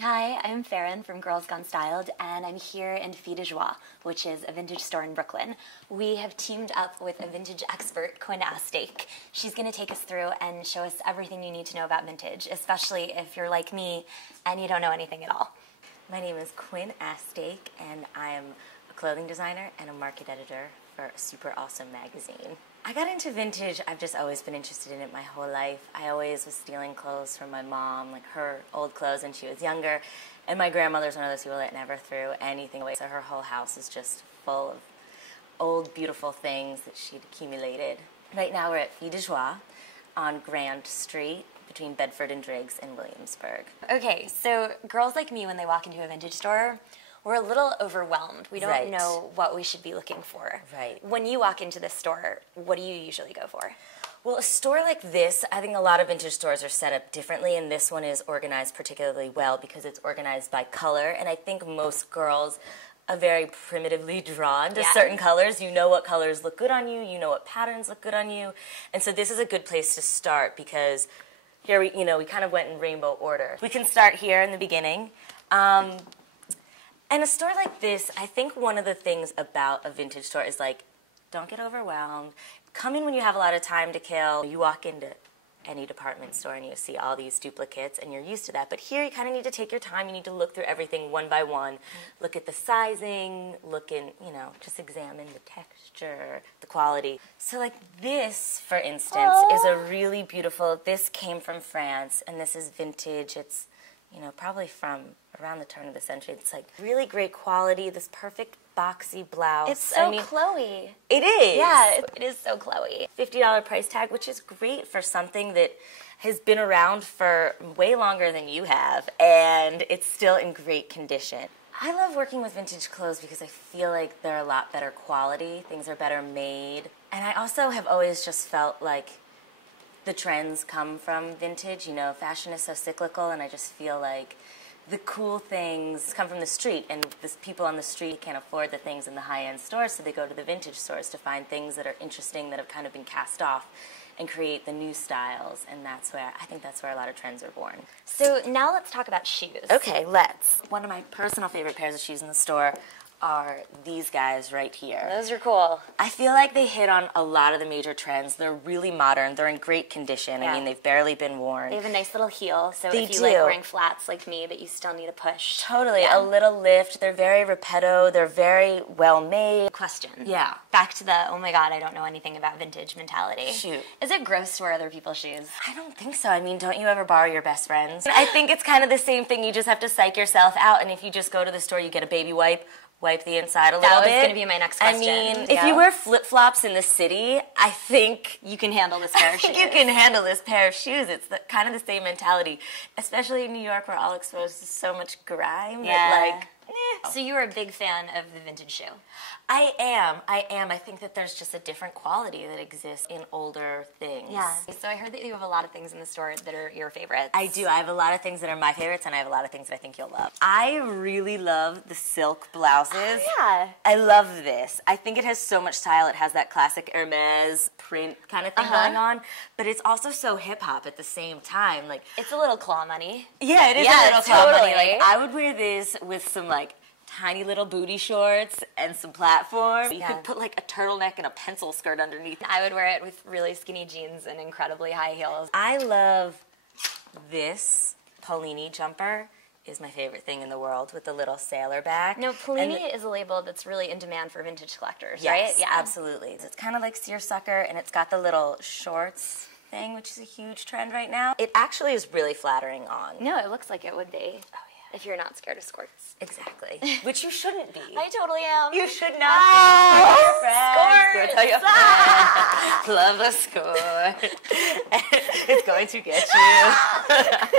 Hi, I'm Farron from Girls Gone Styled, and I'm here in Fille de Joie, which is a vintage store in Brooklyn. We have teamed up with a vintage expert, Quinn She's going to take us through and show us everything you need to know about vintage, especially if you're like me and you don't know anything at all. My name is Quinn Astake, and I am a clothing designer and a market editor for a super awesome magazine. I got into vintage. I've just always been interested in it my whole life. I always was stealing clothes from my mom, like her old clothes when she was younger, and my grandmother's one of those people that never threw anything away, so her whole house is just full of old, beautiful things that she'd accumulated. Right now we're at Fille de Joie on Grand Street, between Bedford and Driggs in Williamsburg. Okay, so girls like me, when they walk into a vintage store, we're a little overwhelmed. We don't know what we should be looking for. Right. When you walk into the store, what do you usually go for? Well, a store like this, I think a lot of vintage stores are set up differently, and this one is organized particularly well because it's organized by color, and I think most girls are very primitively drawn to certain colors. You know what colors look good on you, you know what patterns look good on you, and so this is a good place to start because here we kind of went in rainbow order. We can start here in the beginning. And a store like this, I think one of the things about a vintage store is like, don't get overwhelmed. Come in when you have a lot of time to kill. You walk into any department store and you see all these duplicates and you're used to that. But here you kind of need to take your time. You need to look through everything one by one. Look at the sizing, just examine the texture, the quality. So like this, for instance, is a really beautiful, this came from France and this is vintage. It's probably from around the turn of the century. It's like really great quality, this perfect boxy blouse. It's so Chloe. It is. Yeah, it is so Chloe. $50 price tag, which is great for something that has been around for way longer than you have, and it's still in great condition. I love working with vintage clothes because I feel like they're a lot better quality, things are better made, and I also have always just felt like the trends come from vintage. Fashion is so cyclical, and I just feel like the cool things come from the street, and people on the street can't afford the things in the high-end stores, so they go to the vintage stores to find things that are interesting, that have kind of been cast off, and create the new styles, and I think that's where a lot of trends are born. So now let's talk about shoes. Okay, let's. One of my personal favorite pairs of shoes in the store are these guys right here. Those are cool. I feel like they hit on a lot of the major trends. They're really modern. They're in great condition. Yeah. I mean, they've barely been worn. They have a nice little heel, so They if you do. like wearing flats like me, but you still need a push. Totally. A little lift. They're very repetto. They're very well made. Question. Yeah. Back to the, oh my god, I don't know anything about vintage mentality. Shoot. Is it gross to wear other people's shoes? I don't think so. I mean, don't you ever borrow your best friends? I think it's kind of the same thing. You just have to psych yourself out, and if you just go to the store, you get a baby wipe the inside a little bit. That was going to be my next question. I mean, if you wear flip-flops in the city, I think you can handle this pair of shoes. you can handle this pair of shoes. It's kind of the same mentality, especially in New York, we're all exposed to so much grime. Yeah. That, So you're a big fan of the vintage shoe? I am. I think that there's just a different quality that exists in older things. Yeah. So I heard that you have a lot of things in the store that are your favorites. I do. I have a lot of things that are my favorites, and I have a lot of things that I think you'll love. I really love the silk blouses. Oh, yeah. I love this. I think it has so much style. It has that classic Hermes print kind of thing going on, but it's also so hip-hop at the same time. Like, it's a little claw money. yeah, it is a little claw money. Totally. Like, I would wear this with some, tiny little booty shorts and some platform. You could put a turtleneck and a pencil skirt underneath. I would wear it with really skinny jeans and incredibly high heels. I love this Polini jumper. Is my favorite thing in the world, with the little sailor back. No, Polini is a label that's really in demand for vintage collectors, yes, right? Yeah, absolutely. It's kind of like seersucker, and it's got the little shorts thing, which is a huge trend right now. It actually is really flattering on. No, it looks like it would be. If you're not scared of skirts. Exactly. Which you shouldn't be. I totally am. You should not be. Skirts! Tell your friends. Love a skirt. It's going to get you.